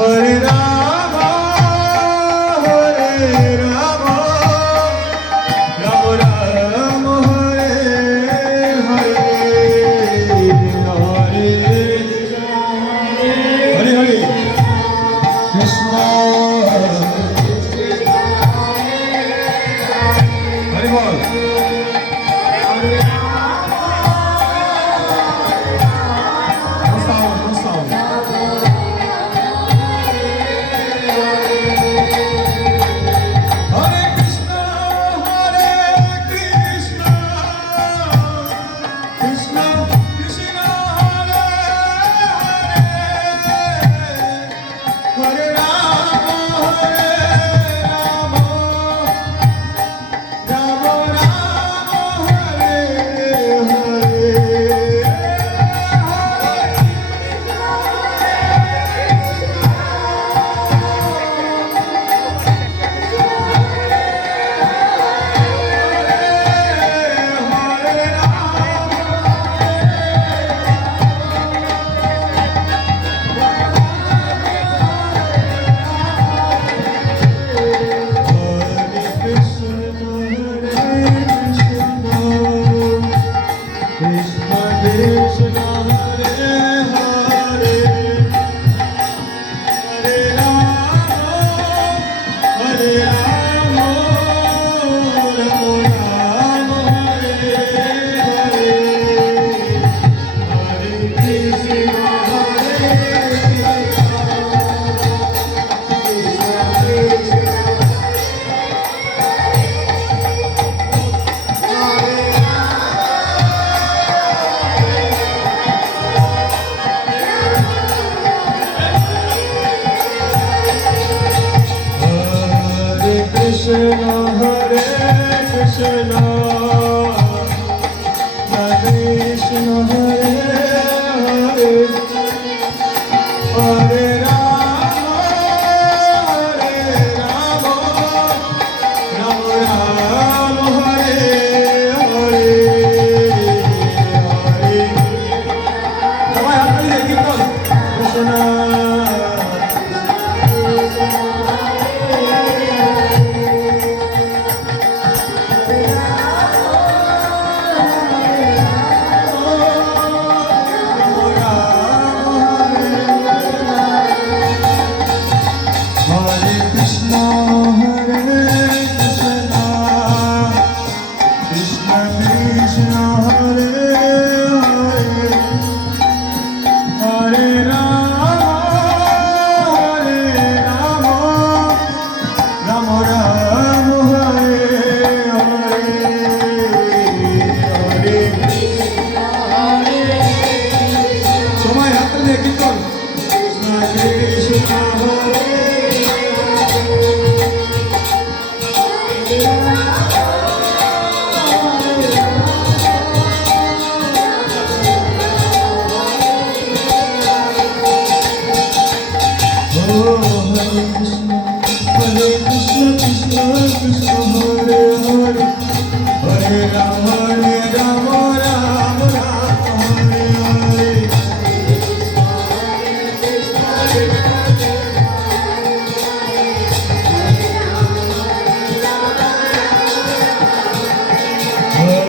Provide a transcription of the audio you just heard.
Hare Rama, Hare Rama, Rama Rama, Hare Hare, Hare Hare Hare Krishna, Hare Bol. No sound, no sound. Hare Krishna, Krishna Krishna, Hare Hare, Hare Rama, Rama Rama, Hare Krishna, Hare Hare, Hare Rama, Hare Rama, Rama Rama, Hare Hare, Hare Krishna, Hare Krishna, Hare Krishna, Hare Krishna, Hare Hare, Hare Rama, Hare Rama, Rama Rama, Hare Hare, Hare সবাই হাত তালি দিয়ে কীর্তন Krishna Hare Krishna, Hare Krishna, Krishna Krishna, Hare Hare, Hare Rama, Hare Rama, Rama Rama, Hare Hare, Hare Krishna, Hare সবাই হাত তালি দিয়ে কীর্তন Krishna Krishna Hare Krishna, Krishna Krishna, Hare Hare, Hare Rama, Rama Rama, Hare Hare.